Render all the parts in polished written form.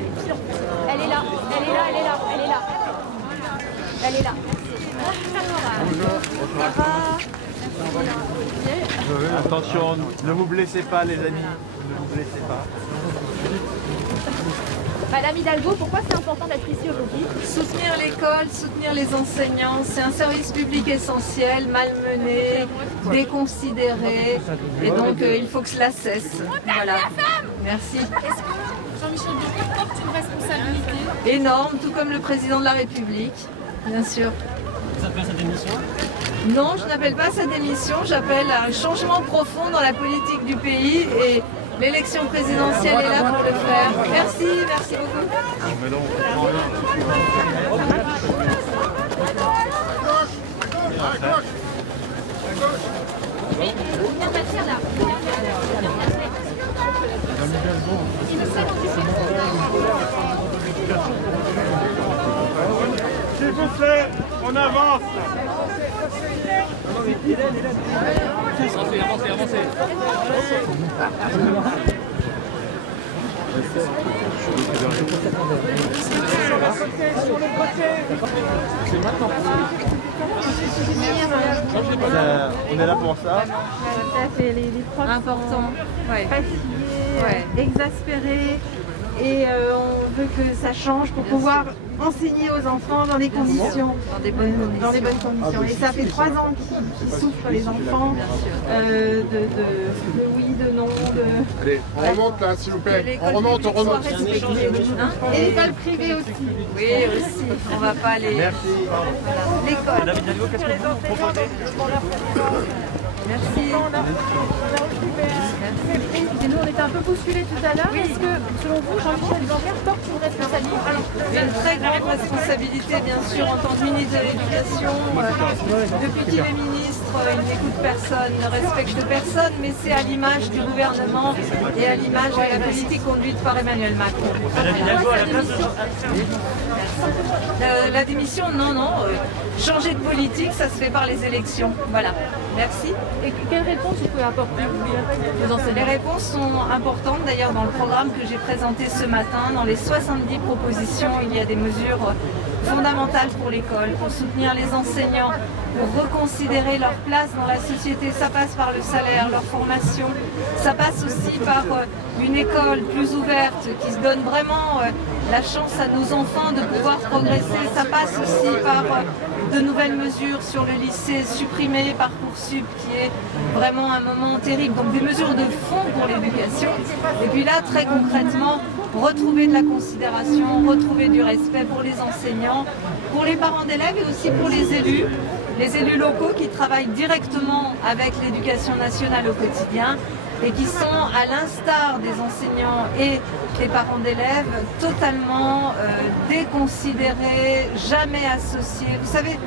Allez, elle est là, elle est là, elle est là, elle est là. Elle est là. Attention, ne vous blessez pas les amis, ne vous blessez pas. Madame Hidalgo, pourquoi c'est important d'être ici aujourd'hui? Soutenir l'école, soutenir les enseignants, c'est un service public essentiel, malmené, déconsidéré, et donc il faut que cela cesse. Voilà. Merci. Est-ce que Jean-Michel Blanquer porte une responsabilité? Énorme, tout comme le président de la République, bien sûr. Vous appelez sa démission? Non, je n'appelle pas sa démission, j'appelle un changement profond dans la politique du pays et l'élection présidentielle est là pour le faire. Merci, merci beaucoup. S'il vous plaît, on avance. Avancez. On est là pour ça. Les profs Important. Ouais. fatigués, exaspérés et on veut que ça change pour pouvoir enseigner aux enfants dans des conditions, Dans des bonnes conditions. dans des bonnes conditions. Et ça fait 3 ans qu'ils souffrent les enfants de oui, de non, de... Allez, on remonte là, s'il vous plaît. On remonte. Et l'école privée aussi. Oui, aussi. On va pas les... Merci. L'école. David Hidalgo, qu'est-ce que vous proposez? Merci. Et nous, on était un peu bousculés tout à l'heure. Est-ce que, selon vous, Jean-Michel Blanquer porte une responsabilité? Une très grande responsabilité, bien sûr, en tant que ministre de l'Éducation. Depuis qu'il est ministre, il n'écoute personne, ne respecte personne, mais c'est à l'image du gouvernement et à l'image de la politique conduite par Emmanuel Macron. Madame Hidalgo, à la place de... La démission, non. Changer de politique, ça se fait par les élections. Voilà. Merci. Et quelle réponse vous pouvez apporter aux enseignants? Les réponses sont importantes. D'ailleurs, dans le programme que j'ai présenté ce matin, dans les 70 propositions, il y a des mesures fondamentales pour l'école, pour soutenir les enseignants, pour reconsidérer leur place dans la société. Ça passe par le salaire, leur formation. Ça passe aussi par une école plus ouverte qui se donne vraiment la chance à nos enfants de pouvoir progresser. Ça passe aussi par de nouvelles mesures sur le lycée, supprimer Parcoursup, qui est vraiment un moment terrible. Donc des mesures de fond pour l'éducation. Et puis là, très concrètement, retrouver de la considération, retrouver du respect pour les enseignants, pour les parents d'élèves et aussi pour les élus locaux qui travaillent directement avec l'éducation nationale au quotidien et qui sont, à l'instar des enseignants et des parents d'élèves, totalement déconsidérés, jamais associés. Vous savez,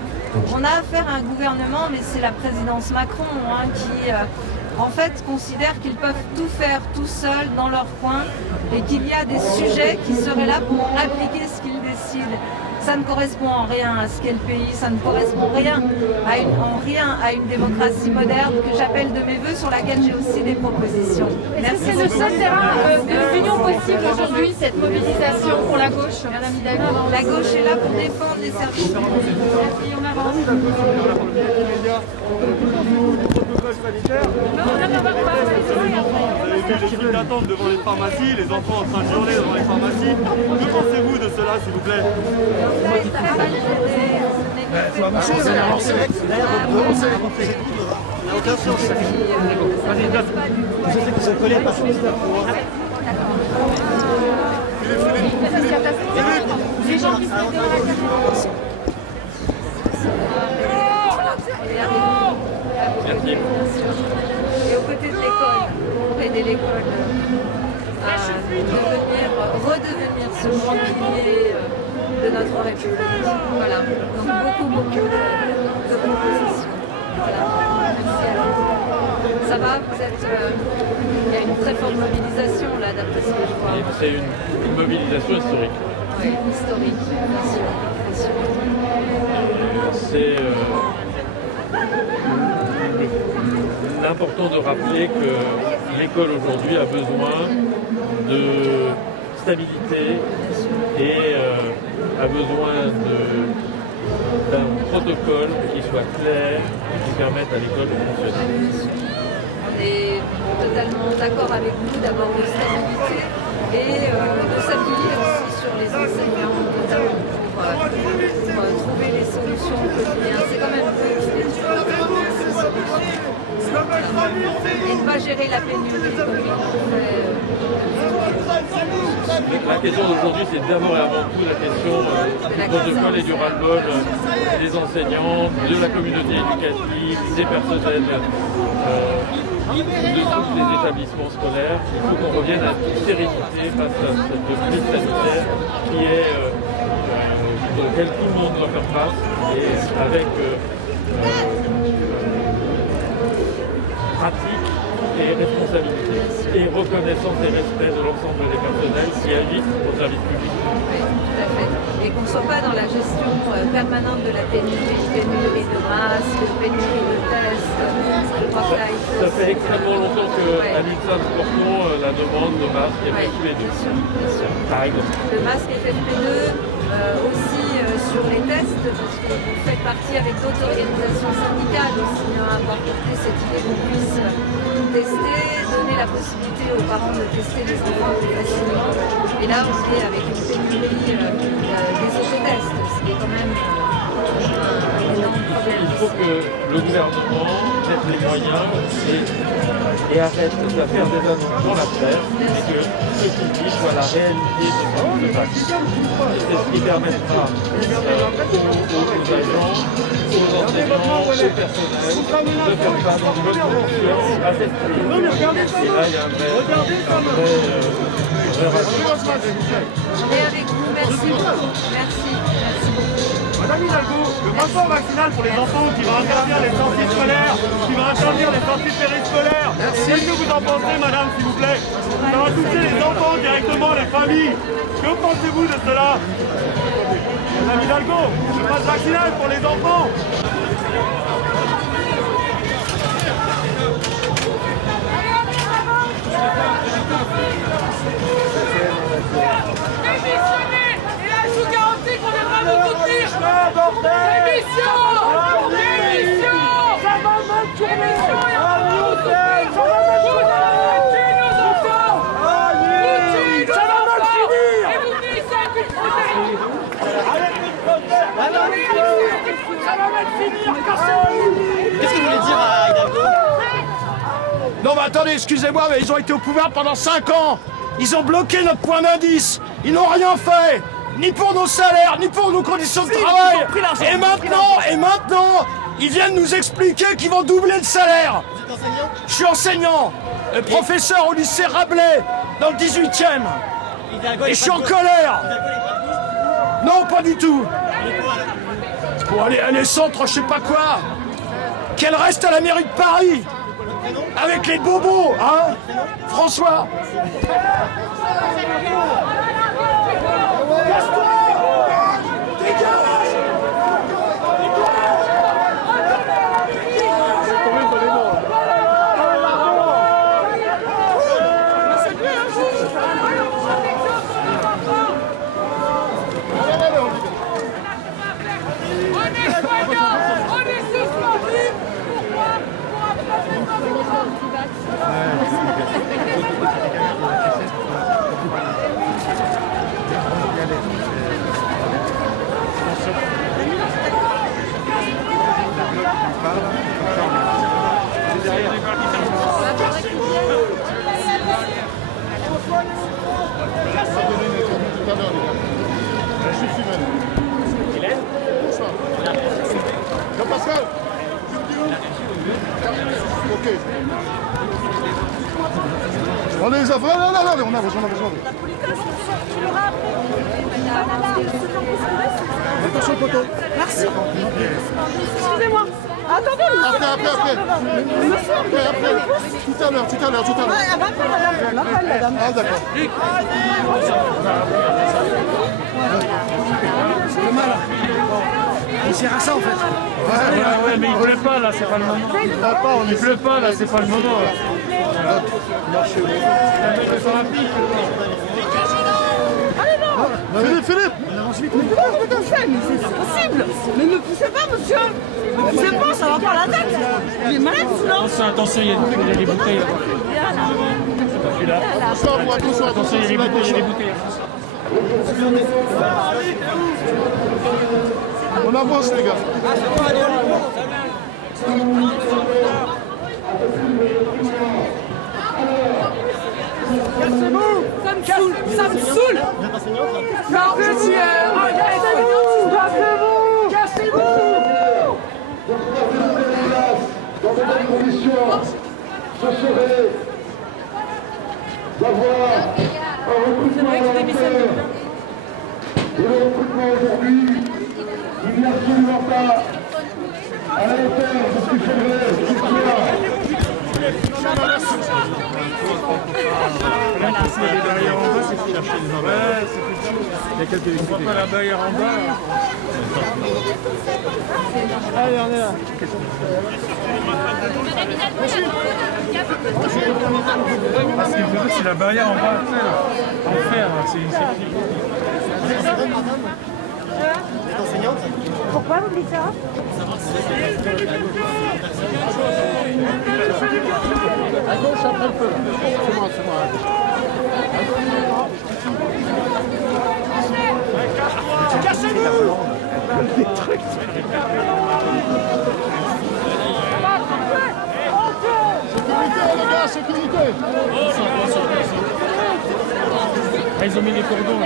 on a affaire à un gouvernement, mais c'est la présidence Macron qui, en fait, considère qu'ils peuvent tout faire tout seuls dans leur coin et qu'il y a des sujets qui seraient là pour appliquer ce qu'ils décident. Ça ne correspond en rien à ce qu'est le pays, ça ne correspond en rien à une démocratie moderne que j'appelle de mes voeux, sur laquelle j'ai aussi des propositions. Est-ce que c'est le seul terrain d'union possible aujourd'hui, cette mobilisation pour la gauche, Madame Hidalgo? La gauche est là pour défendre les services publics. Et on avance. Vous avez vu les files d'attente devant les pharmacies, les enfants en train de hurler devant les pharmacies. Que pensez-vous de cela, s'il vous plaît? Aucun sens. Je sais qu'ils sont collés par Les gens qui sont Et aux côtés de l'école, pour aider l'école à redevenir ce grand pilier de notre République. Voilà. Donc beaucoup de propositions. Voilà. Merci à vous. Ça va, vous êtes... il y a une très forte mobilisation là, d'après ce que je vois. C'est une mobilisation historique. Oui, historique, bien sûr. C'est important de rappeler que l'école aujourd'hui a besoin de stabilité et a besoin d'un protocole qui soit clair et qui permette à l'école de fonctionner. On est totalement d'accord avec vous, d'abord de stabilité et de s'appuyer aussi sur les enseignants, notamment pour trouver les solutions au quotidien. C'est quand même eux qui les trouvent ces solutions. Et ne pas gérer la pénurie comme ils l'ont fait. La question d'aujourd'hui, c'est d'abord et avant tout la question du protocole et du ras-le-bol des enseignants, de la communauté éducative, des personnels de tous les établissements scolaires. Il faut qu'on revienne à une sérénité face à cette crise sanitaire qui est dans laquelle tout le monde doit faire face et avec pratique et responsabilité et reconnaissance et respect de l'ensemble des personnels qui agissent au service public. Oui, tout à fait. Et qu'on ne soit pas dans la gestion permanente de la pénurie de masques, pénurie de tests. Je crois que là, il faut... Ça fait extrêmement longtemps qu'à l'UNSA nous portons la demande de masques FFP2. Bien sûr. Par exemple. Le masque FFP2, aussi sur les tests, parce que vous faites partie avec d'autres organisations syndicales aussi, à avoir porté cette idée qu'on puisse tester, donner la possibilité aux parents de tester les enfants plus facilement. Et là, on est avec une pénurie des autotests, ce qui est quand même un énorme problème. Il faut que le gouvernement mette les moyens et arrête de faire des annonces dans la presse et que ce qu'il dit soit la réalité de ce passe. C'est ce qui permettra aux agents, aux enseignants, au personnel de faire face en bonne condition à cette crise. Et là, il y a un vrai On est avec vous, merci beaucoup. Merci beaucoup. Madame Hidalgo, le passeport vaccinal pour les enfants qui va interdire les sorties scolaires, qui va interdire les sorties périscolaires. Qu'est-ce que vous en pensez, madame, s'il vous plaît? Ça va toucher les enfants directement, les familles. Que pensez-vous de cela? Madame Hidalgo, le passe vaccinal pour les enfants. Démissionnez! Et là, je vous garantis qu'on viendra vous soutenir! Démission! Démission! Ça va mal tourner! Vous tuez nos enfants! Vous tuez nos enfants! Et vous venez ici avec une protège! Ça va mal finir! Cassez-vous! Qu'est-ce que vous voulez dire à Hidalgo? Non mais attendez, excusez-moi, mais ils ont été au pouvoir pendant 5 ans. Ils ont bloqué notre point d'indice. Ils n'ont rien fait, ni pour nos salaires, ni pour nos conditions de travail. Et maintenant, ils viennent nous expliquer qu'ils vont doubler le salaire. Vous êtes enseignant? Je suis enseignant, professeur au lycée Rabelais, dans le 18e. Et je suis en colère. Non, pas du tout. C'est pour aller à les centres, je sais pas quoi. Qu'elle reste à la mairie de Paris. Avec les bobos, hein, François. Casse-toi! Dégage! On est soignants! On est suspendus! Pourquoi? Pour Jean-Pascal, ok. On les a... Non, on a besoin. Attention, poteau. Merci. Excusez-moi. Attendez, Après. Tout à l'heure. madame. Ah, d'accord. Il sert à ça en fait. Ouais, mais il pleut pas là, c'est pas le moment. Il pleut pas là, c'est pas le moment. Marchez. Philippe. C'est possible. Mais ne poussez pas, monsieur. Ne poussez pas, ça va pas la tête. Il est malade, sinon. Attention, il y a des bouteilles là-bas. Attention, Il y a des bouteilles. On avance, les gars. Cassez-vous. Ça me saoule. Non, monsieur. Cassez-vous. Dans de bonnes conditions, ce serait d'avoir un recrutement volontaire. Et le recrutement aujourd'hui, il n'est absolument pas à la hauteur de ce qu'il faudrait qu'il soit. Il y a quelques on voit pas la barrière en bas. Allez, on est là. Ce qu'il faut dire, c'est la barrière en bas, tu sais, là. En fer, là, c'est Pourquoi vous dites ça? À gauche, après le feu. C'est moi. Cassez-vous. Sécurité, les gars, sécurité. Ils ont mis les cordons.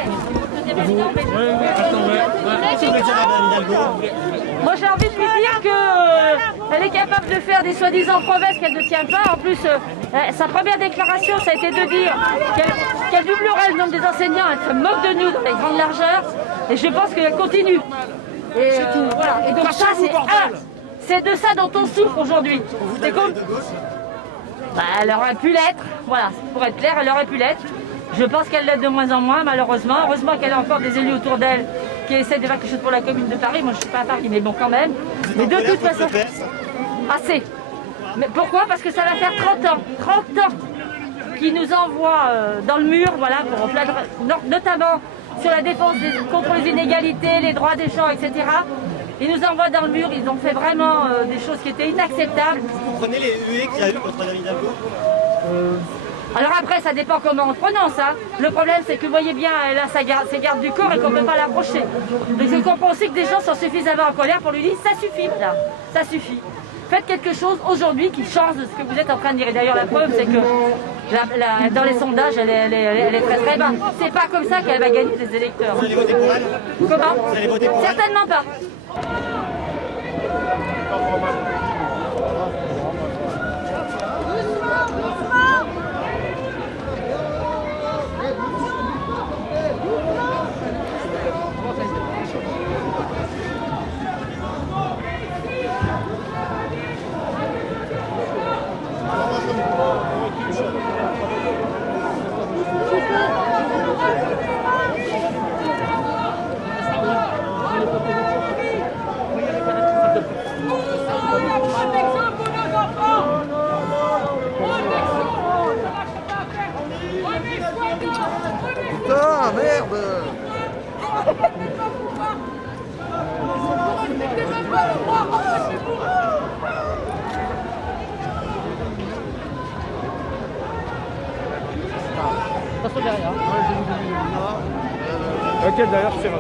Moi j'ai envie de lui dire qu'elle est capable de faire des soi-disant promesses qu'elle ne tient pas. En plus, sa première déclaration, ça a été de dire qu'elle doublerait le nombre des enseignants. Elle se moque de nous dans les grandes largeurs. Et je pense qu'elle continue. Et voilà. Et donc ça, c'est de ça dont on souffre aujourd'hui. C'est comme... elle aurait pu l'être. Voilà, pour être clair, elle aurait pu l'être. Je pense qu'elle l'est de moins en moins, malheureusement. Heureusement qu'elle a encore des élus autour d'elle qui essaient de faire quelque chose pour la commune de Paris. Moi, je ne suis pas à Paris, mais bon, quand même. Mais de toute façon... Assez. Mais pourquoi? Parce que ça va faire 30 ans qu'ils nous envoient dans le mur, voilà, pour notamment sur la défense contre les inégalités, les droits des gens, etc. Ils nous envoient dans le mur, ils ont fait vraiment des choses qui étaient inacceptables. Vous prenez les huées qu'il y a eu contre Madame Hidalgo? Alors après, ça dépend comment on prononce. Hein. Le problème, c'est que vous voyez bien, elle a ses gardes du corps et qu'on ne peut pas l'approcher. Donc je comprends aussi que des gens sont suffisamment en colère pour lui dire ça suffit, là, ça suffit. Faites quelque chose aujourd'hui qui change de ce que vous êtes en train de dire. Et d'ailleurs, la preuve, c'est que dans les sondages, elle est très très bas. C'est pas comme ça qu'elle va gagner des électeurs. Vous allez voter pour elle? Comment? Vous allez voter pour elle? Certainement pas. Putain, merde. Ok, derrière, c'est vrai.